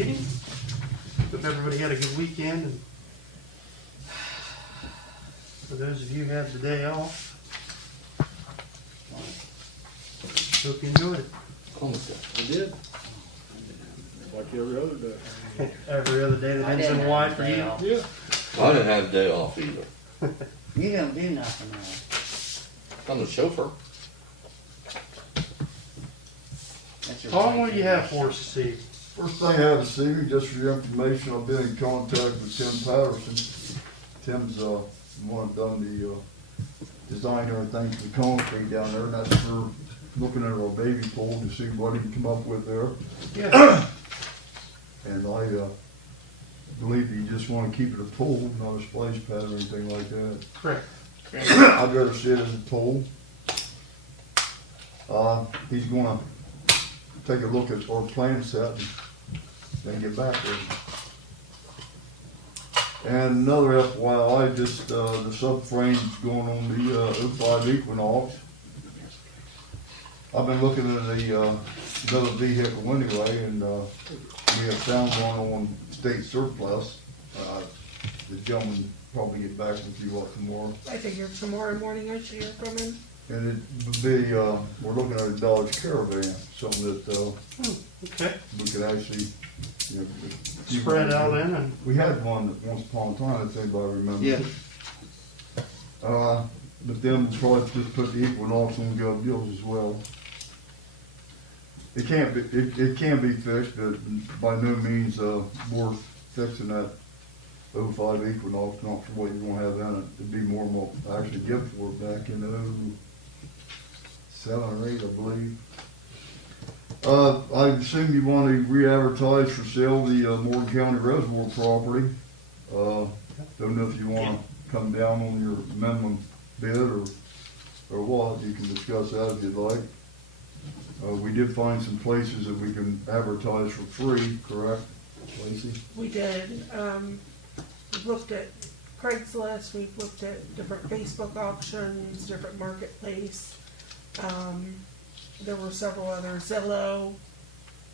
meeting. Hope everybody had a good weekend. And for those of you who had the day off, hope you enjoyed it. I did. Like every other day. Every other day that I ends in didn't Y have for a day you. off. Yeah. I didn't have a day off either. You don't do nothing else. I'm the chauffeur. That's your Tom, what wife do you and have for us this evening? First thing I have this evening, just for your information, I've been in contact with Tim Patterson. Tim's one that done the design and everything for the concrete down there, and that's for looking at our baby pool to see what he can come up with there. Yeah. And I believe you just want to keep it a pool, not a splash pad or anything like that. Correct. I'd rather see it as a pool. He's gonna take a look at our plan set and then get back with him. And another FYI, just the subframe's going on the 05 Equinox. I've been looking at another vehicle anyway, and we have found one on state surplus. The gentleman probably get back with you up tomorrow. I figured tomorrow morning I should hear from him. And it would be, we're looking at a Dodge Caravan, something that Okay. we could actually, you know, Spread out in and we had one that once upon a time, if anybody remembers. Yeah. But then we'll probably just put the Equinox on gov deals as well. It can't be, it can be fixed, but by no means worth fixing that 05 Equinox, not for what you want to have in it. It'd be more than what I actually give for it back in 07 or 08, I believe. I assume you want to re-advertise for sale the Morgan County Reservoir property. Don't know if you want to come down on your minimum bid or what. You can discuss that if you'd like. We did find some places that we can advertise for free, correct, Lacey? We did, we've looked at Craigslist, we've looked at different Facebook auctions, different marketplace. There were several others, Zillow.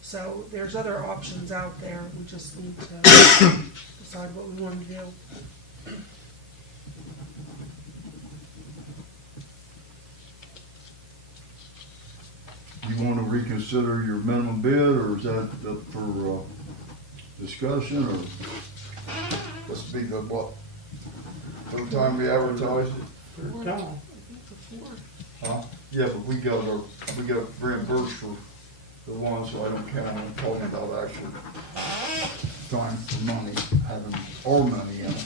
So there's other options out there. We just need to decide what we want to do. You want to reconsider your minimum bid, or is that up for discussion, or let's be the what? Every time we advertise it? gone. Huh? Yeah, but we got reimbursed for the ones, so I don't count. I'm talking about actual time for money, having our money in it.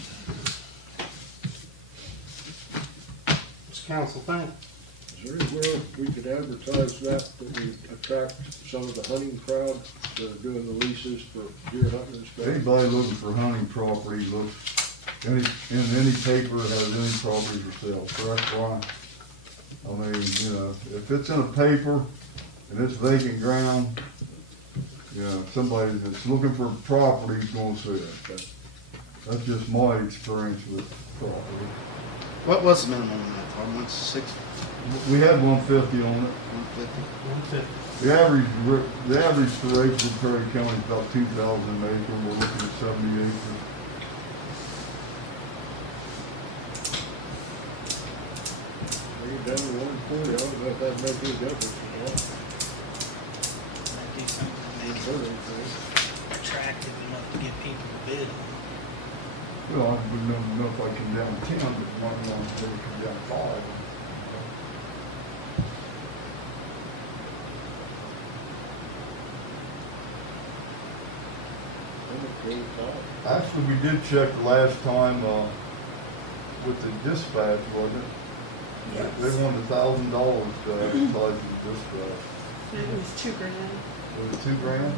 What's council think? Is there anywhere we could advertise that we attract some of the hunting crowd to doing the leases for deer hunting and stuff? Anybody looking for hunting property looks, in any paper that has any property for sale, correct, Brian? I mean, you know, if it's in a paper and it's vacant ground, you know, somebody that's looking for property is gonna see it. That's just my experience with property. What was the minimum on that farm? 160, We had 150 on it. 150? 150. The average for acres in Perry County is about 2,000 an acre. We're looking at 70 acres. Bring it down to 140, I don't know if that'd make any difference, you know? Might do something maybe Sure, okay. attractive enough to get people to bid on. Well, I wouldn't know if I come down 10, but one of them said it come down 5. I'm okay with that. Actually, we did check the last time with the dispatch, wasn't it? Yes. They wanted $1,000 to advertise the dispatch. It was $2,000. Was it $2,000?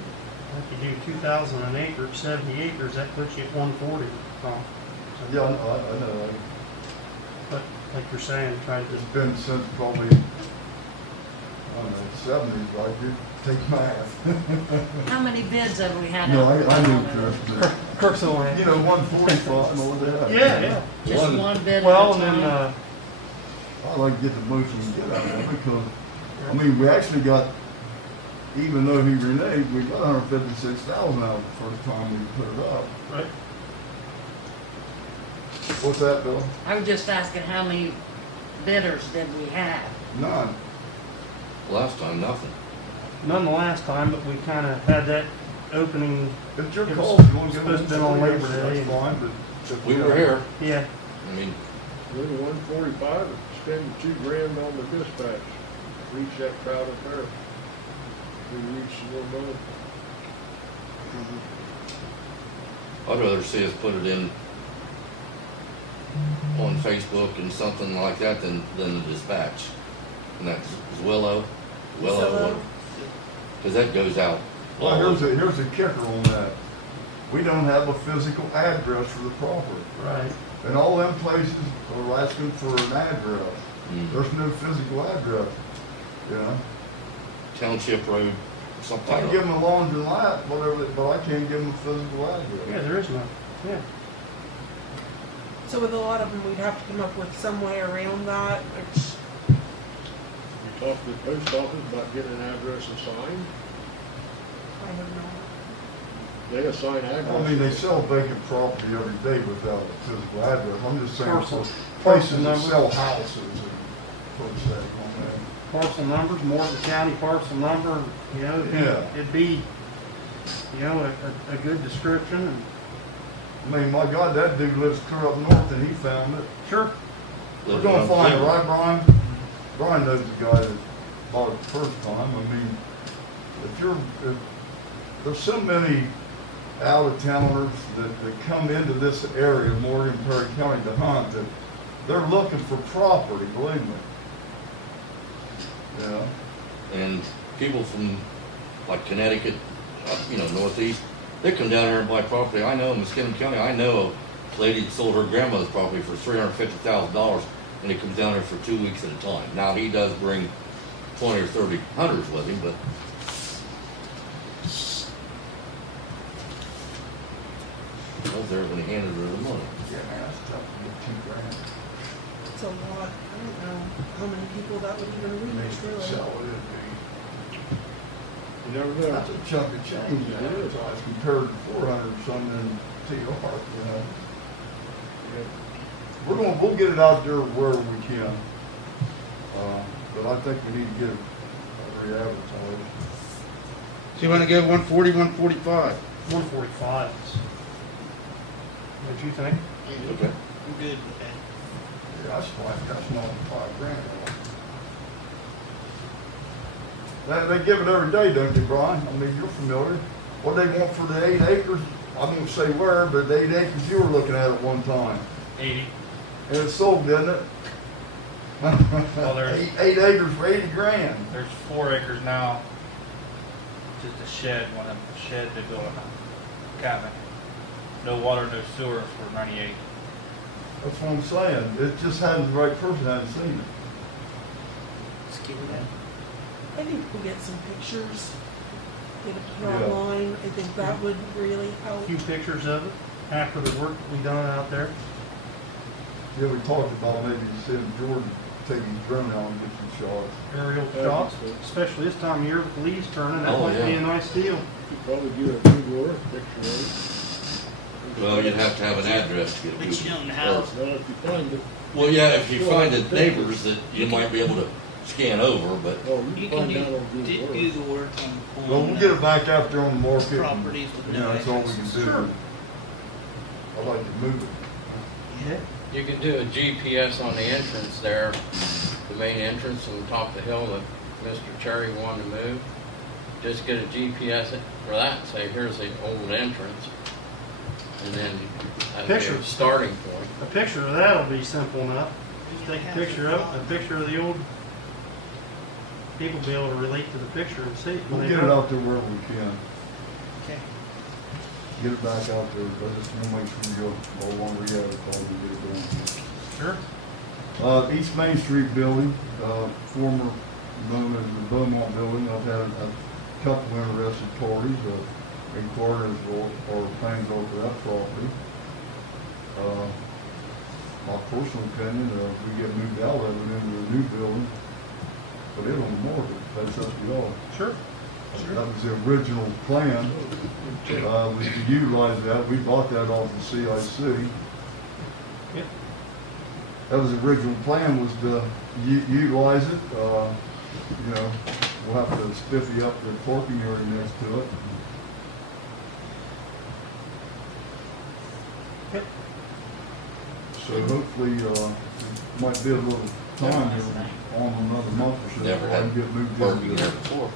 If you do 2,000 an acre, 70 acres, that puts you at 140. Tom. So, Yeah, I know. But like you're saying, try to It's been since probably, I don't know, 70s, right? You take math. How many bids have we had? No, out? I knew Chris, but, Crooksville Ohio. you know, 145 and all that. Yeah. Just one bid Well, at a and then time? I like to get the most we can get out of it because, I mean, we actually got even though he reneged, we got 156,000 out the first time we put it up. Right. What's that, Bill? I was just asking how many bidders did we have? None. Last time, nothing. None the last time, but we kinda had that opening, It's your It call. was If you want to give supposed to them be on free, Labor Day. That's fine, but. if We got- were here. yeah, I mean, Then 145, spend $2,000 on the dispatch, reach that crowd up there. We reach some more money. I'd rather see us put it in on Facebook and something like that than the dispatch. And that's Willow, Zillow. because that goes out. Well, here's a kicker on that. We don't have a physical address for the property. right. And all them places are asking for an address. Mm. There's no physical address, you know? Township Road, I something. can give them a laundry mat, whatever, but I can't give them a physical Yeah, address. there is none, yeah. So with a lot of them, we'd have to come up with some way around that, which You talk to the post office about getting an address assigned, I have no. they assign addresses. I mean, they sell vacant property every day without a physical address. I'm just saying Parcel- for parcel places that number. sell houses and folks that on Parcel numbers, Morgan County parcel number, you know, Yeah. it'd be, you know, a good description and, that. I mean, my God, that dude lives clear up north and he found it. sure, We're gonna find it, right, Brian? Brian knows the guy that bought it the first time. I mean, if there's so many out-of-towners that come into this area, Morgan, Perry County, to hunt, that they're looking for property, believe me. You know? And people from like Connecticut, Northeast, they come down here and buy property. I know in Muskegon County, I know a lady that sold her grandmother's property for $350,000, and he comes down here for 2 weeks at a time. Now he does bring 20 or 30 hunters with him, but I was there when he handed her the money. Yeah, man, that's tough to get $2,000. It's a lot. I don't know how many people that would even I mean, reach, really. sell it, it'd be. You never know. That's a chunk of change to advertise compared to 400 something in TR, you know? We'll get it out there where we can. But I think we need to get it re-advertised. So you wanna go 140, 145? 145 is. What you think? Okay. I'm good with that. Yeah, that's not $5,000. They give it every day, don't they, Brian? I mean, you're familiar. What they want for the 8 acres, I won't say where, but the 8 acres you were looking at one time. 80. And it sold, didn't it? Well, there's- 8 acres for 80 grand. There's 4 acres now, just a shed, one of the shed they built in a cabin. No water, no sewer for 98. That's what I'm saying. It just hadn't, the right person hadn't seen it. Let's give it that. I think we get some pictures, get it put Yeah. online. I think that would really A help. few pictures of it after the work we done out there. Yeah, we talked about maybe sending Jordan, take his drone out and get some shots. Aerial Yeah, shots, so- especially this time of year with the leaves turning, that Oh, might be yeah. a nice deal. You'd probably do a Google Earth picture of it. Well, you'd have to have an address to get But you don't Google have- Earth. Well, if you find it, Well, yeah, if you find the neighbors that you might be able to scan over, but oh, You you can can do find out on Google Earth. Google Earth on. Well, we'll get it back out there on the market. and, Properties with You no know, that's all we can addresses. do. Sure. I like to move it. Yeah. You can do a GPS on the entrance there, the main entrance on the top of the hill that Mr. Cherry wanted to move. Just get a GPS for that and say, here's the old entrance. And then that'd be Picture. a starting point. A picture of that'll be simple enough. Just take a picture of it, a picture of the old, people will be able to relate to the picture and see it. when We'll they get it go. out there where we can. Okay. Get it back out there, but I just want to make sure we go all one re-advertise and get it done. Sure. East Main Street building, former known as the Beaumont building, I've had a couple interested parties, inquired or plans over that property. My personal opinion, if we get moved out of it into a new building, put it on the market, that's up to y'all. Sure. That was the original plan, was to utilize that. We bought that off of CIC. Yep. That was the original plan, was to utilize it. You know, we'll have to spiffy up the parking area next to it. Yep. So hopefully, it might be a little time here on another month or so. Never before I had can get moved parking into there the, before.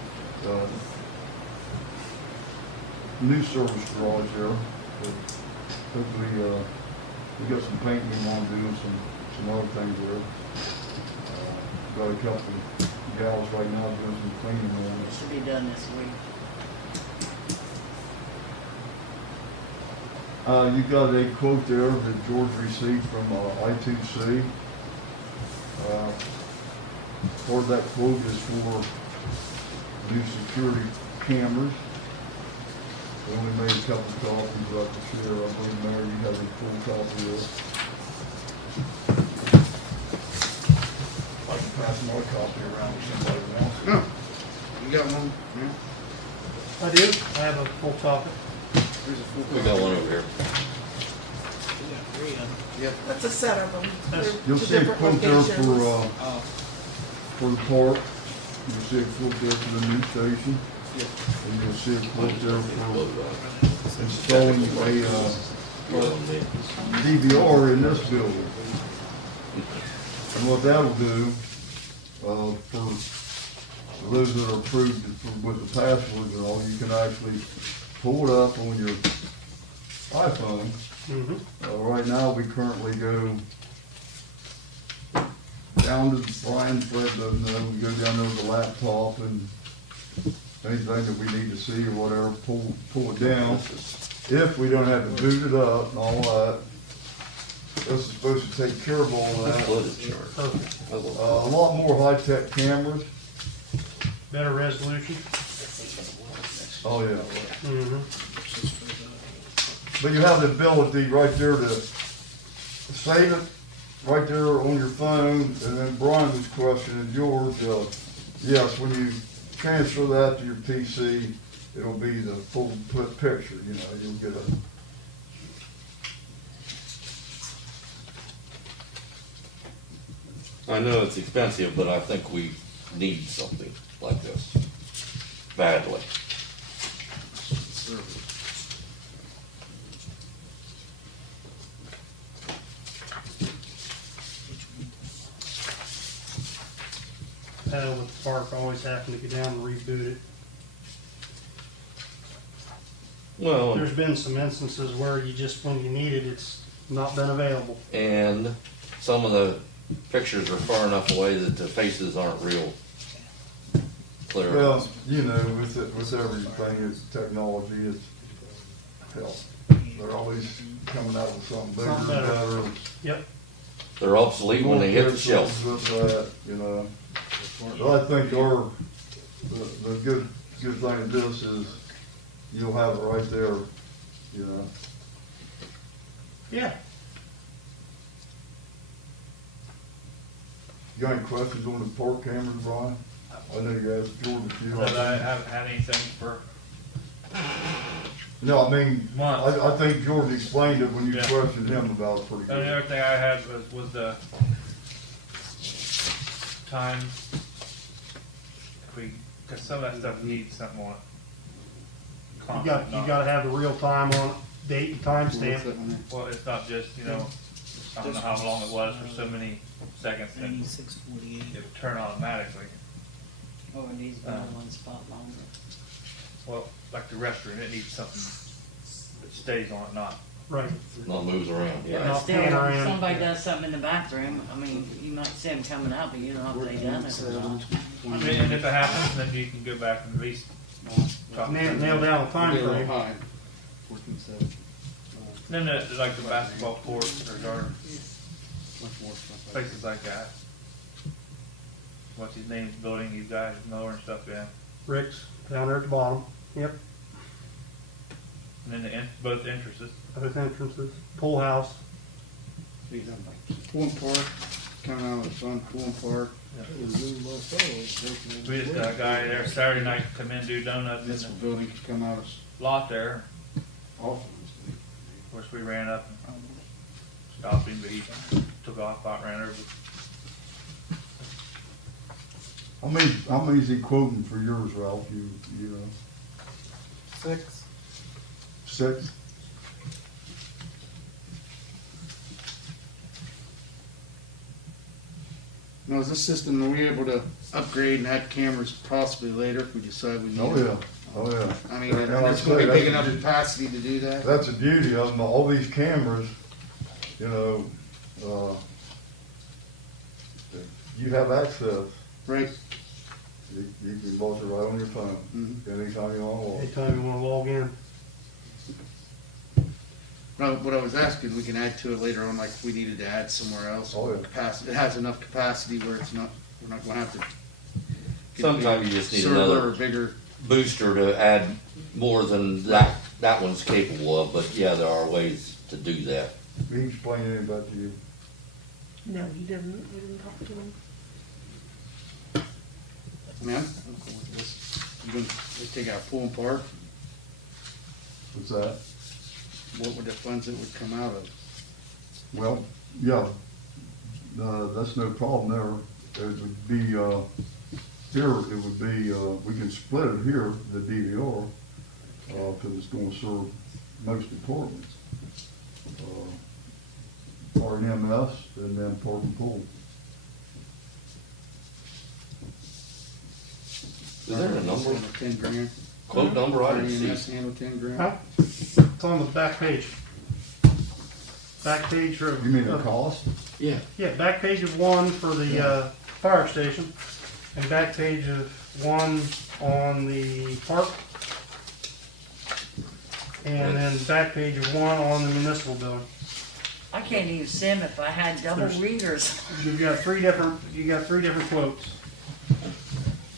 new service garage there. But hopefully, we got some painting we want to do and some other things there. Got a couple gals right now doing some cleaning on It it. should be done this week. You got a quote there that George received from I2C. Part of that quote is for new security cameras. We only made a couple copies up to share. I believe, Mayor, you have a full copy of it. I can pass my copy around if somebody wants it. No, you got one? Yeah. I do. I have a full topic. There's a full We got one over here. We got 3 of them. Yep. That's a set of them. They're You'll to see a different quote there locations. for the park. You'll see a quote there for the new station. Yep. And you'll see a quote there for Close installing a DVR in this building. And what that'll do, for those that are approved with the passwords and all, you can actually pull it up on your iPhone. Mm-hmm. Right now, we currently go down to Brian, Fred doesn't know, we go down there with the laptop and anything that we need to see or whatever, pull it down. If we don't have to boot it up and all that, this is supposed to take care of all that. Perfect. A lot more high-tech cameras. Better resolution. Oh, yeah. Mm-hmm. But you have the ability right there to save it right there on your phone. And then Brian was questioning George, yes, when you transfer that to your PC, it'll be the full picture, you know, you'll get a. I know it's expensive, but I think we need something like this badly. With the park, always having to go down and reboot it. Well, There's been some instances where you just, when you need it, it's not been available. and some of the pictures are far enough away that the faces aren't real clear. Well, you know, with everything, it's technology, it's, hell, they're always coming out with something bigger and Something better. better. Yep. They're obsolete when they hit the shelf. With that, you know. But I think the good thing of this is you'll have it right there, you know. Yeah. You got any questions on the park cameras, Brian? I know you asked George a few. But I haven't had anything for No, I mean, months. I think George explained it when you Yeah. questioned him about it pretty The only good. other thing I had was the time. Because some of that stuff needs something on it. You gotta have the real time on it, date and time stamp. Well, it's not just, you know, I don't know how long it was for so many seconds, and 8648. it would turn automatically. Or it needs to be in one spot longer. Well, like the restroom, it needs something that stays on it, not. Right. Not moves around, But yeah. still, pan if around. somebody does something in the bathroom, I mean, you might see them coming out, but you don't know if they done it or not. I mean, and if it happens, then you can go back and at least talk. Nail down the time frame. Then like the basketball courts or garden, places like that. What's his name's building, these guys mowing stuff in. Rick's down there at the bottom. Yep. And then both entrances. Both entrances. Pool house. Pulling park, coming out of the fun pool and park. It was in my phone, looking We at just the got a guy there Saturday night to come in, do donuts in Municipal the building could come out of lot there. off. Of course, we ran up and stopped him, but he took off, about ran over. How many is he quoting for yours, Ralph? You know, 6. 6? Now, is this system, are we able to upgrade and add cameras possibly later if we decide we need Oh, it? yeah, oh, yeah. I mean, And like I there's gonna be say, big that's- enough capacity to do that? That's the beauty of them, all these cameras, you know, you have access. Right. You can watch it right on your phone, Mhm. anytime you want to watch. Anytime you wanna log in. No, what I was asking, we can add to it later on, like if we needed to add somewhere else. Oh, yeah. Capacity, it has enough capacity where it's not, we're not gonna have to. get a Sometimes big you just need server another- Or bigger, Booster to add more than that one's capable of, but yeah, there are ways to do that. He explain anything about to you. No, he didn't. We didn't talk to him. man, I'm cool with this. You gonna, let's take out pool and park, What's that? what would the funds it would come out of? Well, yeah, that's no problem there. It would be, here, it would be, we can split it here, the DVR, cause it's gonna serve most departments. R&MS and then park and pool. Is there a number, 10 grand. quote number I didn't EMS see? handle 10 grand. Huh? It's on the back page. Back page of. You mean the cost? Yeah. Yeah, back page of 1 for the, fire station, and back page of 1 on the park. And then back page of 1 on the municipal building. I can't even see 'em if I had double There's- readers. You got three different quotes.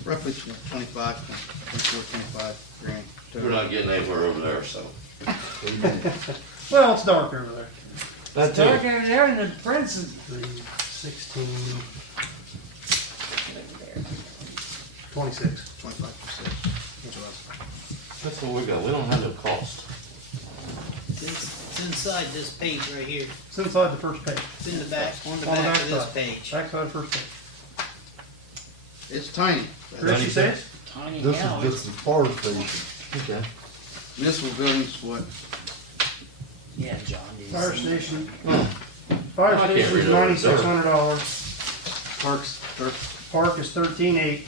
Roughly 25, 24, 25 grand. We're not getting anywhere over there, so. Well, it's dark over there. That's Dark over there in the Princeton. 16, 26. 25%. That's what we got, we don't have no cost. It's inside this page right here. It's inside the first page. It's in the back, on the On the back of this backside. page. Backside of the first page. It's tiny. Chris, you say it? Tiny This hell. is just the fire station. Okay. Municipal buildings, what? Yeah, John. did Fire see. station. Fire I can't station read is it over $9,600. Parks, Park is $13,800.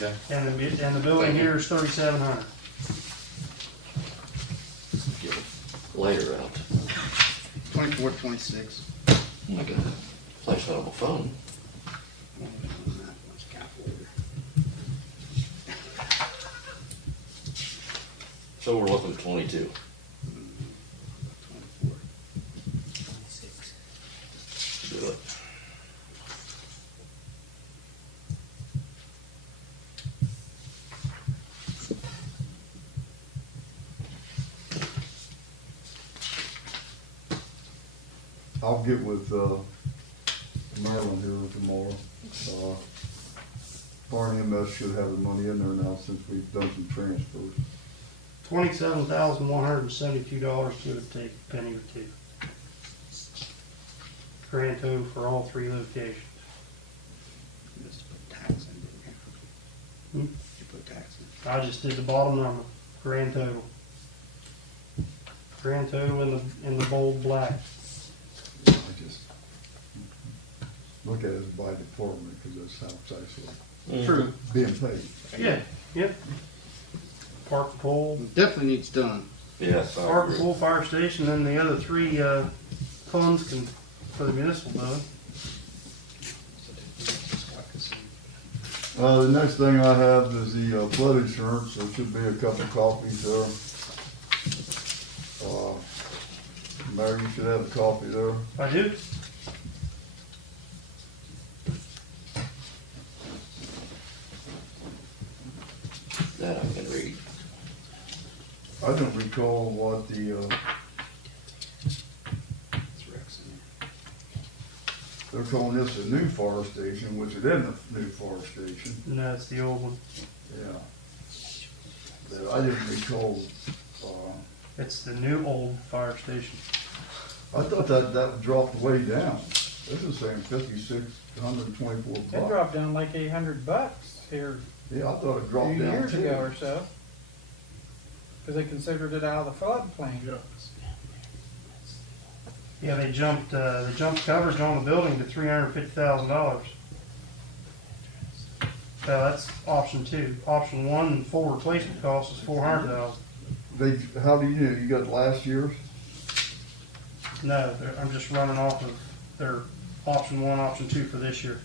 Okay. And the building Thank you. here is $3,700. Get a later out. 24, 26. I got a place out on my phone. So we're looking at 22. 26. Do it. I'll get with, Maryland here tomorrow. R&MS should have the money in there now since we've done some transfers. $27,172 would take a penny or two. Grand total for all 3 locations. Just put tax in, didn't you? Hmm? You put tax in. I just did the bottom number, grand total. Grand total in the bold black. I just look at it by department because that's how it's actually True. being paid. Yeah, yep. Park and pool, It definitely needs done. Yes, I park and agree. pool, fire station, then the other 3, funds can, for the municipal building. The next thing I have is the flood insurance. There should be a couple copies there. Mayor, you should have a copy there. I do. That I can read. I don't recall what the, It's Rex in there. they're calling this a new fire station, which it isn't a new fire station, No, it's the old one. yeah. But I didn't recall, It's the new old fire station. I thought that dropped way down. This is saying 5,624 It bucks. dropped down like $800 here Yeah, I thought it a dropped few down years too. ago or so. Cause they considered it out of the floodplain. Yeah, they jumped coverage on the building to $350,000. So that's option 2. Option 1, full replacement cost is $400,000. How do you know? You got last year's? No, I'm just running off of their option 1, option 2 for this year.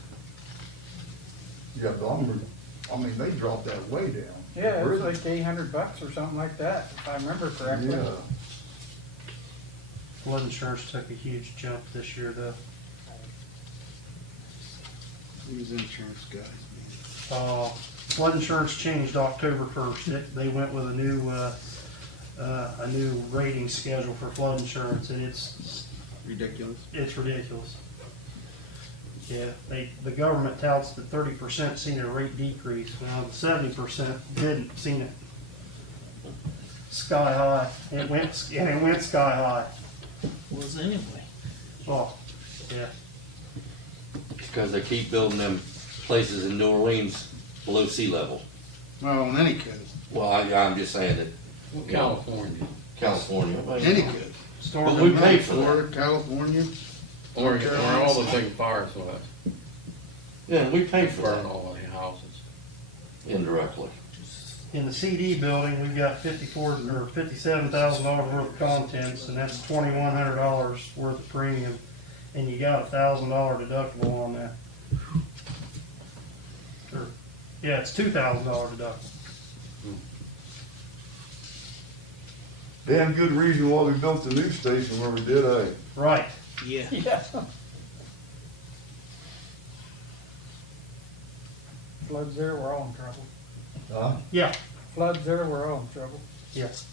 You got the, I mean, they dropped that way down. Yeah, it was Really? like $800 or something like that, if I remember correctly. Yeah. Flood insurance took a huge jump this year, though. These insurance guys, Flood insurance changed October 1st. They went with a new rating schedule for flood insurance, and it's ridiculous. ridiculous. Yeah, the government touts that 30% seen a rate decrease. Well, the 70% didn't seen it sky high. It went sky high. Was anyway. Oh, yeah. Because they keep building them places in New Orleans below sea level. Well, in any case, Well, I'm just saying that California, California. any case. Storm But we pay for that. Florida, California, where all the big fires was, Yeah, we pay for burned that all the houses. indirectly. In the CD building, we've got $57,000 worth of contents, and that's $2,100 worth of premium, and you got $1,000 deductible on that. Or, yeah, it's $2,000 deductible. Damn good reason why we built the new station where we did, eh? Right. Yeah. Yeah. Floods there, we're all in trouble. Huh? Yeah. Floods there, we're all in trouble. Yes.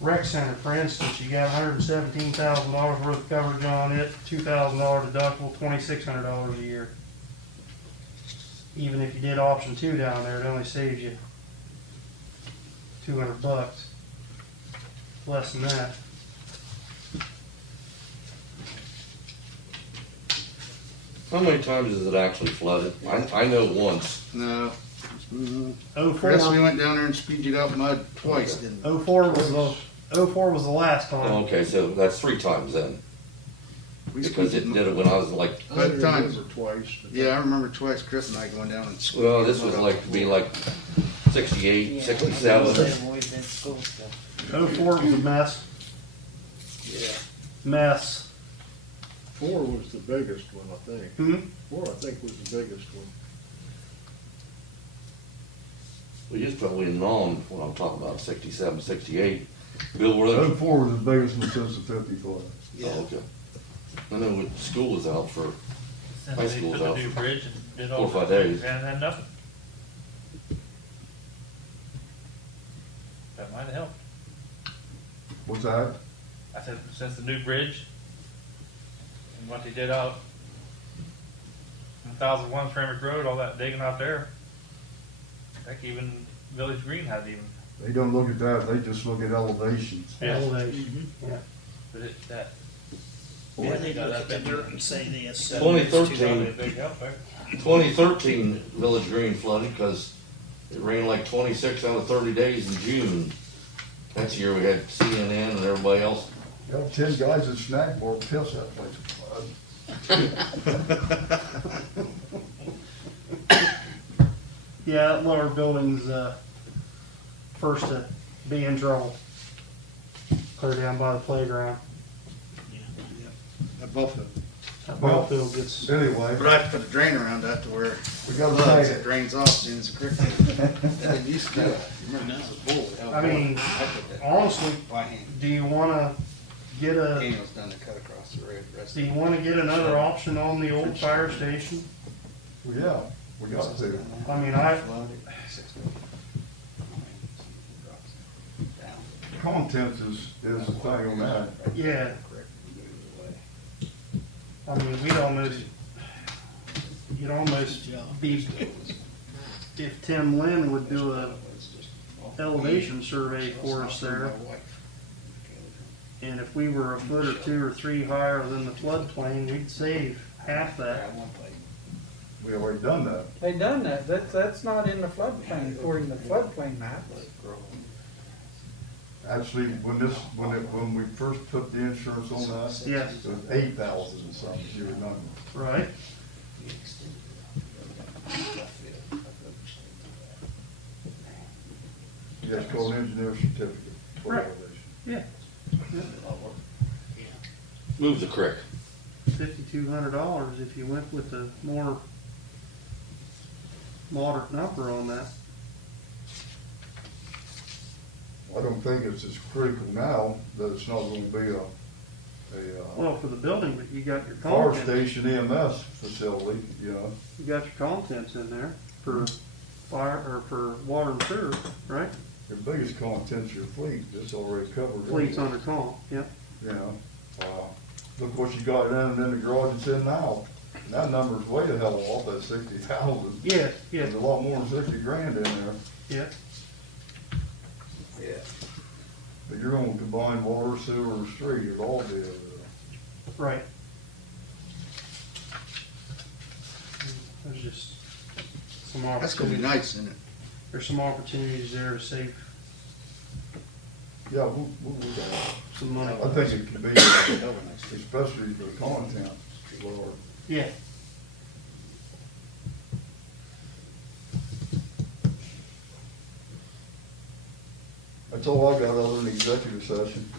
Rec center, for instance, you got $117,000 worth of coverage on it, $2,000 deductible, $2,600 a year. Even if you did option 2 down there, it only saves you $200. Less than that. How many times has it actually flooded? I know once. no. Mm-hmm. We went down there and speeded out mud twice, didn't we? 04 was the last time. Oh, okay, so that's 3 times then. We Because it speeded did it when I was like, I But didn't times- remember twice. But Yeah, I remember twice Chris and I going down and. well, this was like, to be like 68, Yeah, 67. boys in school stuff. 04 was a mess. Yeah. Mess. 4 was the biggest one, I think. Hmm? 4, I think, was the biggest one. We used probably non, when I'm talking about 67, 68. Bill, were those? 04 was the biggest one since the 50 flood. Oh, okay. I know when school was out for Since High they school's put the out new for bridge and did 4 all or 5 that, days. and had nothing. That might have helped. What's that? I said, since the new bridge and what they did out on 1001 Framers Road, all that digging out there, heck, even Village Green had even, They don't look at that, they just look at elevations. Elevation. Yeah. but it, that. Or they Yeah, look at the that's been- dirt and say this. 2013. Probably a big help there. 2013 Village Green flooded because it rained like 26 out of 30 days in June. Next year we had CNN and everybody else. You know, 10 guys in snack bar piss that place of flood. Yeah, that lower building's first to be in trouble. Clear down by the playground. Both of them. That ball field gets, Anyway, But I have to put a drain around that to where we gotta floods, say it it. drains off as soon as the creek. It used to do it. You remember that was bull. I mean, I put that honestly, by hand. do you wanna get a, Daniel's done the cut across the road. The rest do of you it. wanna get another option on the old fire station? Well, yeah, we got to. I mean, I, Flooded, 6 feet. Down. Contents is the thing on that. yeah, I mean, you'd almost be, if Tim Lynn would do a elevation survey for us there, and if we were a foot or two or three higher than the floodplain, we'd save half that. We already done that. They done that. That's not in the floodplain, according to the floodplain map. Actually, when we first put the insurance on that, Yes. it was 8,000 and something, you remember? Right? You guys call an engineer certificate for Right. elevation. Yeah. Move the creek. $5,200 if you went with the more moderate number on that. I don't think it's as critical now that it's not gonna be a Well, for the building, but you got your fire contents, station EMS facility, you know. you got your contents in there for fire, or for water and sewer, right? Your biggest content's your fleet, it's already covered. Fleet's anyway. under comp, yep. You know, look what you got in the garage it's in now. And that number's way the hell off, that 60,000. Yes, There's yes, a lot more than 60 grand in there. yeah. But you're gonna combine water, sewer, and street, it'll all be, Right. There's just some That's gonna be opportunities, nice, isn't it? there's some opportunities there to save yeah, we'll do that. some money. I think it could be, especially for the content, Lord. Yeah. That's all I got other than executive session.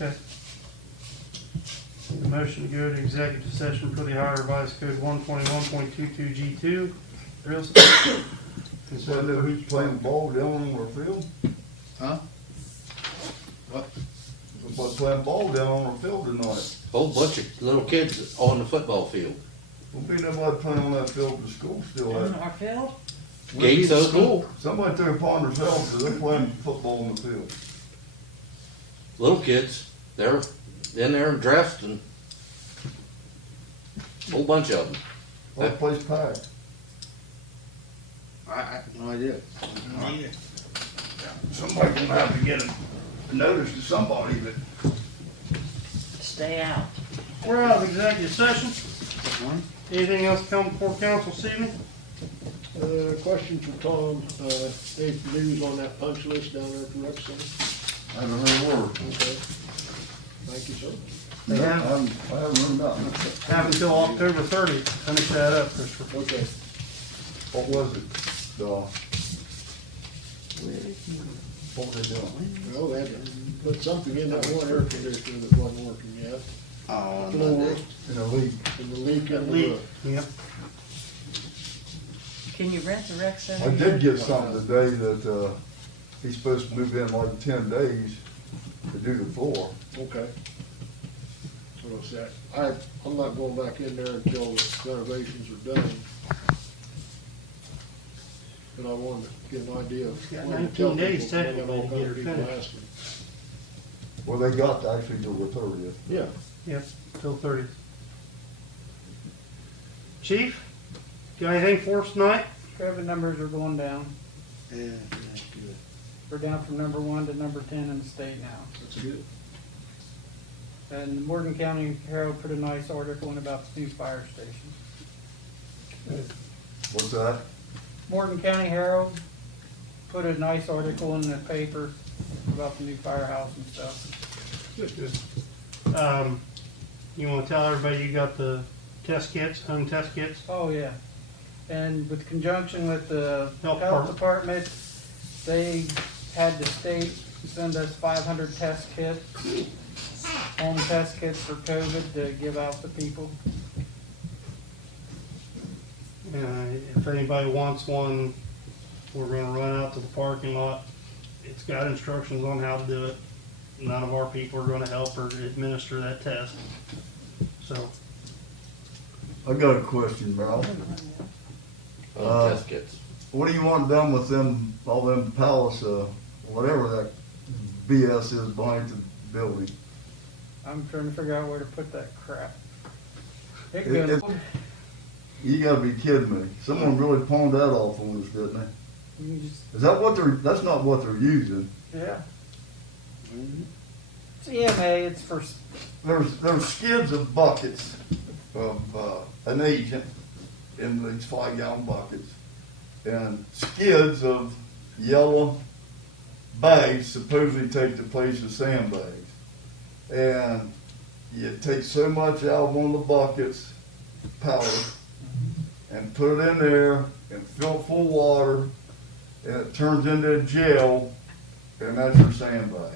Okay. Need a motion to go to executive session for the Ohio Revised Code 121.22G2, real estate. So I know who's playing ball down on our field? Huh? What? Somebody's playing ball down on our field tonight. Whole bunch of little kids on the football field. Won't be nobody playing on that field, the school still In has. our field? Gates open. Somebody took it upon themselves, because they're playing football on the field. Little kids, they're in there dressed and whole bunch of them. That place packed. I have no idea. Somebody gonna have to get a notice to somebody that. Stay out. We're out of executive session. Anything else come before council this evening? Question for Tom, any news on that punch list down there at the rec center? I haven't heard a word. Okay. Thank you, sir. They No, have- I haven't heard nothing. Have until October 30th, finish that up, Christopher. Okay. What was it? What were they doing? Well, they had to put something in that one air conditioner that wasn't working yet. Oh, Floor, In a leak. and the leak in the Leak, roof. yep. Can you rent the rec center? I did get something today that, he's supposed to move in like 10 days to do the floor. Okay. What was that? I'm not going back in there until the renovations are done. But I wanted to get an idea of. Got wanted to 19 tell days people, 'cause I got technically all to kinds get of it people finished. asking. Well, they got actually till the 30th. Yeah. Yep, till 30th. Chief, got anything for us tonight? COVID numbers are going down. Yeah, that's good. We're down from number 1 to number 10 in the state now. That's good. And the Morgan County Herald put a nice article in about the new fire station. What's that? Morgan County Herald put a nice article in the paper about the new firehouse and stuff. You wanna tell everybody you got the test kits, home test kits? Oh, yeah. And with conjunction with the Health health department, they had the state send us 500 test kits, home test kits for COVID to give out to people. If anybody wants one, we're gonna run out to the parking lot. It's got instructions on how to do it. None of our people are gonna help or administer that test. So, I got a question, Mel. Test kits. what do you want done with them, all them palace, whatever that BS is behind the building? I'm trying to figure out where to put that crap. It It- goes, You gotta be kidding me. Someone really pawned that off on us, didn't they? you just, Is that what that's not what they're using. yeah. It's EMA, it's for, There's skids of buckets of, an agent in these 5-gallon buckets. And skids of yellow bags supposedly take the place of sandbags. And you take so much out of one of the buckets, powder, and put it in there and fill it full of water, and it turns into a gel, and that's your sandbag.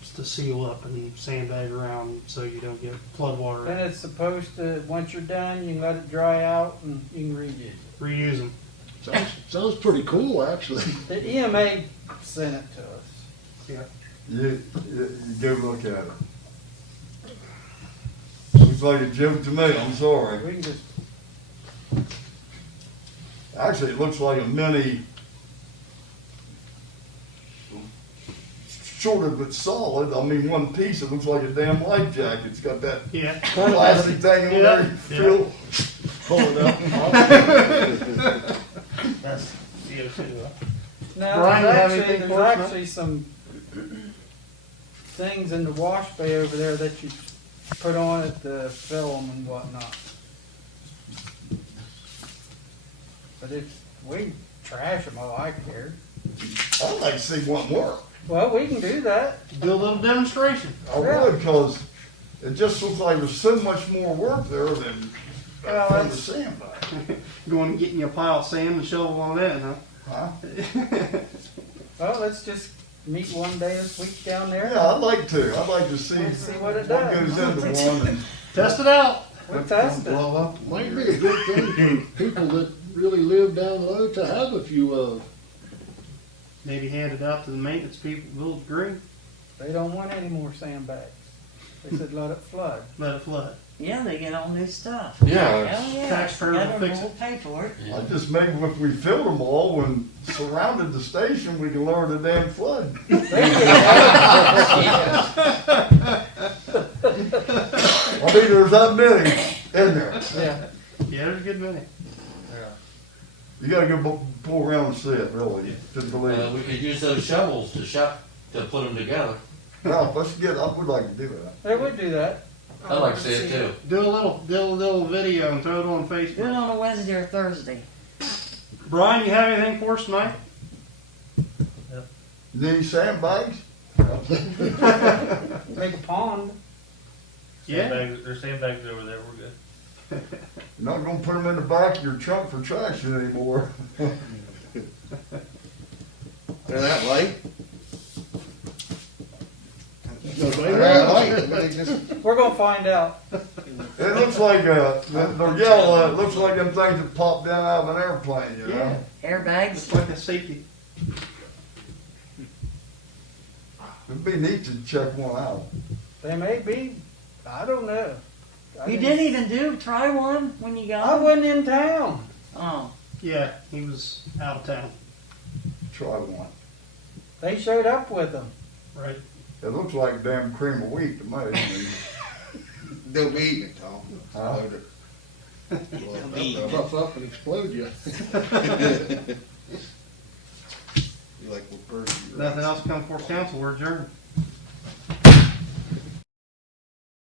Just to seal up and sandbag around so you don't get flood water. then it's supposed to, once you're done, you can let it dry out and you can reuse it. Reuse them. Sounds pretty cool, actually. The EMA sent it to us. Yeah. You go look at it. Looks like a joke to me, I'm sorry. We can just, Actually, it looks like a mini, short of it's solid, I mean, one piece, it looks like a damn life jacket. It's got that Yeah. plastic thing on there, you feel, pull it up. That's CO2, huh? no, Brian, you have there's anything actually, for us, there's no? actually some things in the wash bay over there that you put on it to fill them and whatnot. But if we trash them, all I care. I'd like to see one work. Well, we can do that. Do a little demonstration. I would, because it just looks like there's so much more work there than Well, on the that's- sandbag. Going and getting you a pile of sand and shovel on it, huh? Huh? Well, let's just meet one day this week down there. Yeah, I'd like to. I'd like to see Let's see what it what does. goes into one. And Test it out. We'll test it. blow up. Might be a good thing for people that really live down low to have a few of. Maybe hand it out to the maintenance people at Village Green. They don't want any more sandbags. They said let it flood. Let it flood. Yeah, they get all new stuff. Yeah. Hell yeah. Taxpayers will Government fix it. will pay for it. I just maybe if we filled them all and surrounded the station, we can lower the damn flood. I mean, there's that many in there. Yeah. Yeah, there's a good many. You gotta go pull around and see it, really, to believe it. We could use those shovels to put them together. Now, let's get, I would like to do that. They would do that. I'd like to see it too. Do a little video and throw it on Do it Facebook. on a Wednesday or Thursday. Brian, you have anything for us tonight? Need sandbags? Make a pond. Yeah. There's sandbags over there, we're good. You're not gonna put them in the back of your trunk for trash anymore. They're that light? No, they They're that light. They just- We're gonna find out. It looks like, they're yellow, it looks like them things that pop down out of an airplane, you know? Airbags. It's like a safety. It'd be neat to check one out. They may be. I don't know. You didn't even try one when you got I them? wasn't in town. Oh. Yeah, he was out of town. Try one. They showed up with them. Right. It looks like damn cream of wheat to me. I mean, They'll be eating it, Tom. Huh? They'll puff up and explode you. You like what bird you Nothing else come before council, we're adjourned.